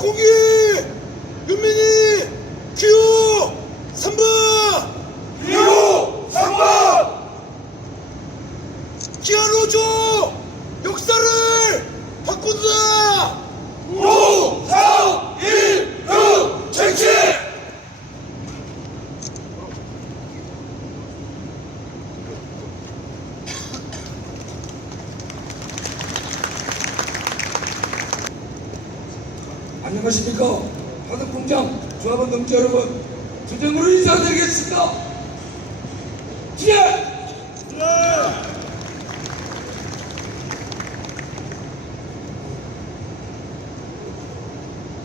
박홍기, 윤민희, 기호 3번, 기호 3번, 기아노조 역사를 바꾼다. 5, 4, 1, 6, 정치! 안녕하십니까? 화덕공장 조합원 동지 여러분 주정으로 인사드리겠습니다. 지혜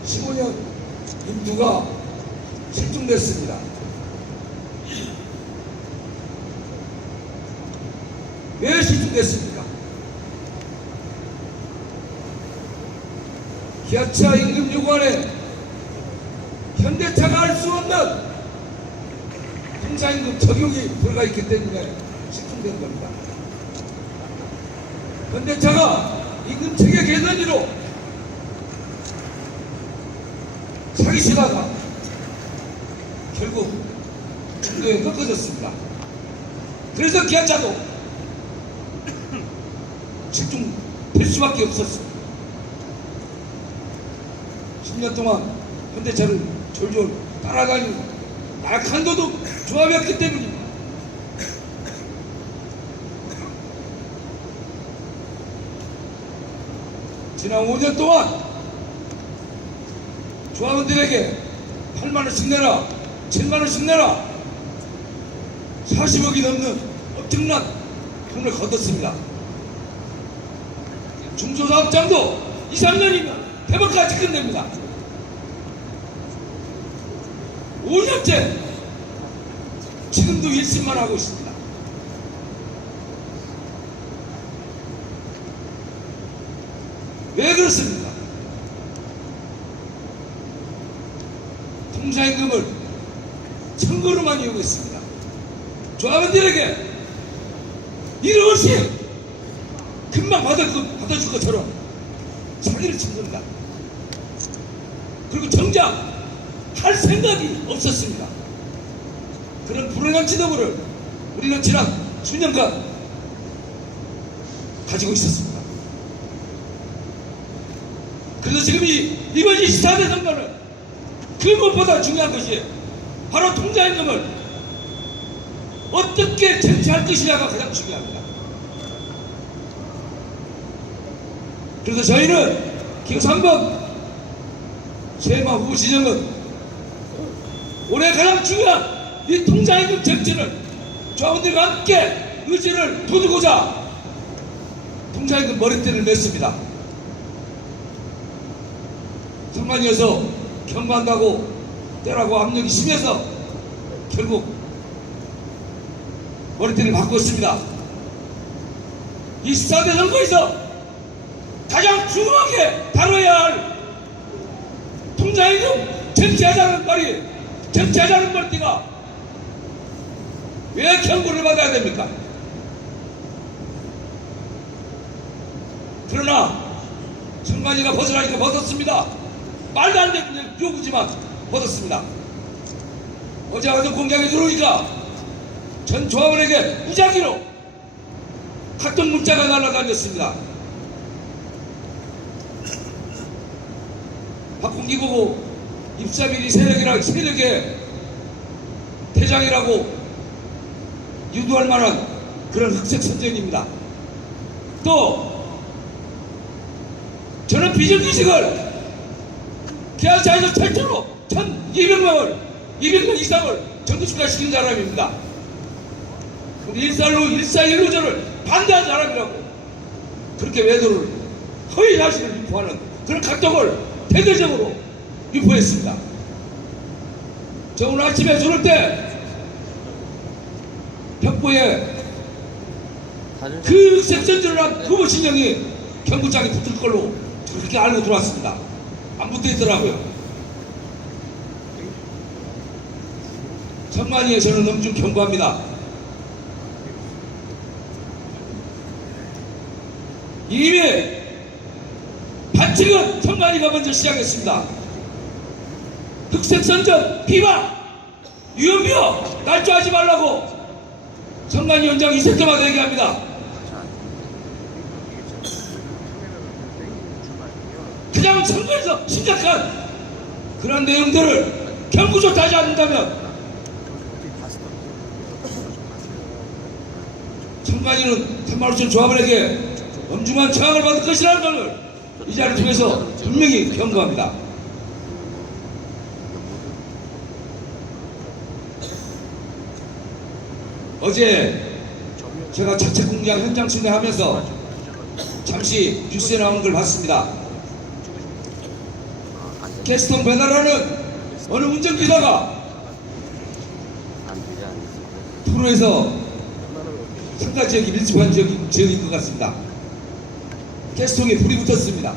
15년 임두가 실종됐습니다. 왜 실종됐습니까? 기아차 임금 요구안에 현대차가 할 수 없는 공사임금 적용이 들어가 있기 때문에 실종된 겁니다. 현대차가 임금 체계 개선으로 사기치다가 결국 중도에 꺾어졌습니다. 그래서 기아차도 실종될 수밖에 없었습니다. 10년 동안 현대차를 졸졸 따라다니고 나락한도도 조합이었기 때문입니다. 지난 5년 동안 조합원들에게 8만원씩 내라, 7만원씩 내라 40억이 넘는 엄청난 돈을 거뒀습니다. 중소사업장도 2, 3년이면 대박까지 끝냅니다. 5년째 지금도 일심만 하고 있습니다. 왜 그렇습니까? 통장임금을 청구로만 이용했습니다. 조합원들에게 이름 없이 금방 받아줄 것처럼 사기를 친 겁니다. 그리고 정작 할 생각이 없었습니다. 그런 불행한 지도부를 우리는 지난 수년간 가지고 있었습니다. 그래서 지금 이 이번 24대 선거는 그 무엇보다 중요한 것이 바로 통장임금을 어떻게 쟁취할 것이냐가 가장 중요합니다. 그래서 저희는 김삼번 세마 후보 지정은 올해 가장 중요한 이 통장임금 정치를 조합원들과 함께 의지를 두고자 통장임금 머리띠를 냈습니다. 상관이어서 경고한다고 때라고 압력이 심해서 결국 머리띠를 바꿨습니다. 24대 선거에서 가장 중요하게 다뤄야 할 통장임금 정치하자는 말이 정치하자는 머리띠가 왜 경고를 받아야 됩니까? 그러나 선관위가 벗으라니까 벗었습니다. 말도 안 되는 요구지만 벗었습니다. 어제 와서 공장에 들어오니까 전 조합원에게 무작위로 각종 문자가 날아다녔습니다. 박홍기 보고 입사비리 세력이라 세력의 대장이라고 유도할 만한 그런 흑색 선전입니다. 또 저는 비정규직을 계약자에서 최초로 1,200명을 200명 이상을 정규직화시킨 사람입니다. 우리 일살로 1415조를 반대한 사람이라고 그렇게 외도를 허위 사실을 유포하는 그런 각도를 대대적으로 유포했습니다. 저 오늘 아침에 저럴 때 벽보에 그 색전전을 한 후보 신형이 경구장에 붙을 걸로 그렇게 알고 들어왔습니다. 안 붙어 있더라고요. 천만이에 저는 너무 좀 경고합니다. 이미 반칙은 천만이가 먼저 시작했습니다. 흑색선전 비방 유연비어 날조하지 말라고 선관위원장 이 새끼마다 얘기합니다. 그냥 선거에서 심각한 그런 내용들을 경구조차 하지 않는다면 선관위는 산마루촌 조합원에게 엄중한 처형을 받을 것이라는 것을 이 자리를 통해서 분명히 경고합니다. 어제 제가 자체 공장 현장 순회하면서 잠시 뉴스에 나온 걸 봤습니다. 게스통 배달하는 어느 운전기사가 프로에서 상가 지역이 밀집한 지역, 지역인 것 같습니다. 게스통에 불이 붙었습니다.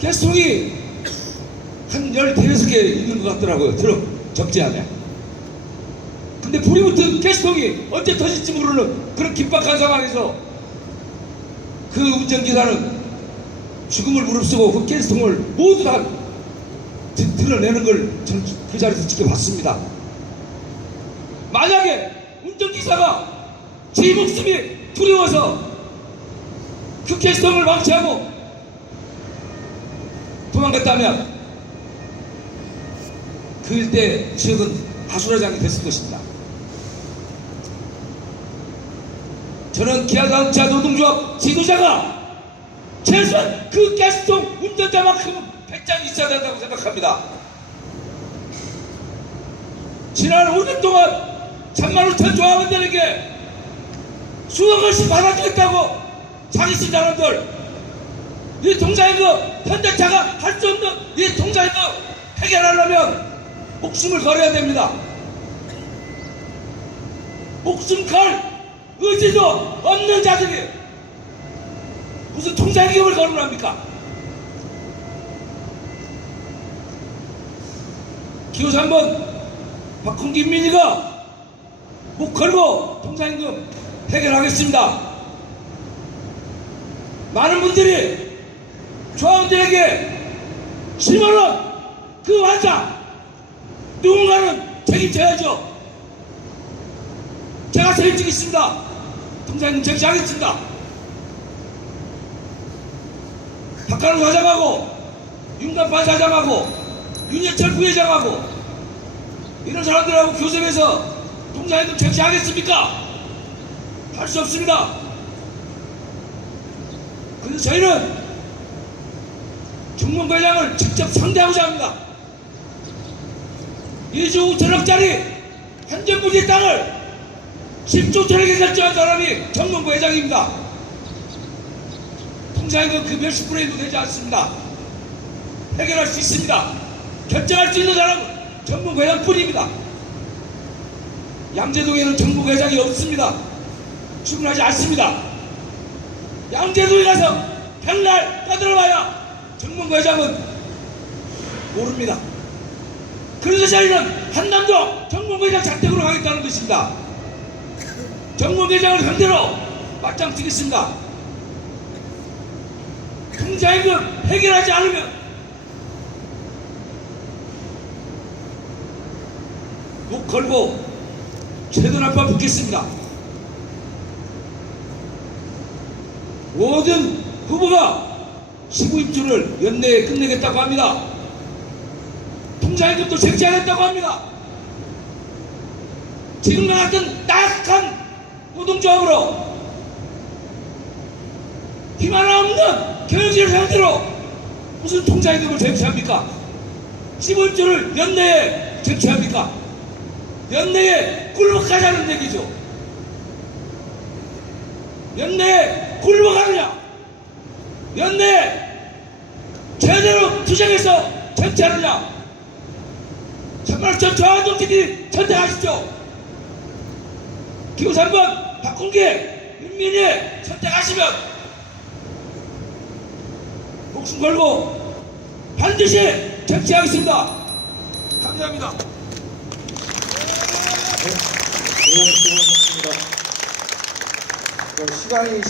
게스통이 한 15개 있는 것 같더라고요. 적지 않아요. 근데 불이 붙은 게스통이 언제 터질지 모르는 그런 긴박한 상황에서 그 운전기사는 죽음을 무릅쓰고 그 게스통을 모두 다 드- 드러내는 걸전그 자리에서 지켜봤습니다. 만약에 운전기사가 제 목숨이 두려워서 그 게스통을 방치하고 도망갔다면 그 일대 지역은 아수라장이 됐을 것입니다. 저는 기아자동차 노동조합 지도자가 최소한 그 가스통 운전자만큼은 배짱이 있어야 된다고 생각합니다. 지난 5년 동안 참마루천 조합원들에게 수억원씩 받아주겠다고 자기씨 자원들 이 동사임금 현대차가 할 수 없는 이 동사임금 해결하려면 목숨을 걸어야 됩니다. 목숨 걸 의지도 없는 자들이 무슨 통상기업을 거론합니까? 기호사 한번 박홍기 민이가 목 걸고 통상임금 해결하겠습니다. 많은 분들이 조합원들에게 10만원 그 환자 누군가는 책임져야죠. 제가 책임지겠습니다. 통장님 책임지하겠습니다. 박한우 사장하고 윤관판 사장하고 윤예철 부회장하고 이런 사람들하고 교섭해서 통장님 책임지하겠습니까? 할 수 없습니다. 그래서 저희는 정문 회장을 직접 상대하고자 합니다. 2조 5천억짜리 한전부지 땅을 10조 천억에 결정한 사람이 정문부 회장입니다. 통장이건 그 몇십 분의 1도 되지 않습니다. 해결할 수 있습니다. 결정할 수 있는 사람은 정문부 회장뿐입니다. 양재동에는 정문부 회장이 없습니다. 충분하지 않습니다. 양재동에 가서 백날 떠들어봐야 정문부 회장은 모릅니다. 그래서 저희는 한남도 정문회장 자택으로 가겠다는 것입니다. 정문회장을 상대로 맞짱 뜨겠습니다. 통장임금 해결하지 않으면 목 걸고 최대 한판 붙겠습니다. 모든 후보가 15입주를 연내에 끝내겠다고 합니다. 통장임금도 쟁취하겠다고 합니다. 지금과 같은 딱한 노동조합으로 힘 하나 없는 경영진을 상대로 무슨 통장임금을 쟁취합니까? 15일조를 연내에 쟁취합니까? 연내에 굴복하자는 얘기죠. 연내에 굴복하느냐? 연내에 제대로 투쟁해서 쟁취하느냐? 정말 저 저하동끼리 선택하십시오. 기호 3번 박홍계, 윤민희 선택하시면 목숨 걸고 반드시 쟁취하겠습니다. 감사합니다. 의원 수고하셨습니다. 시간이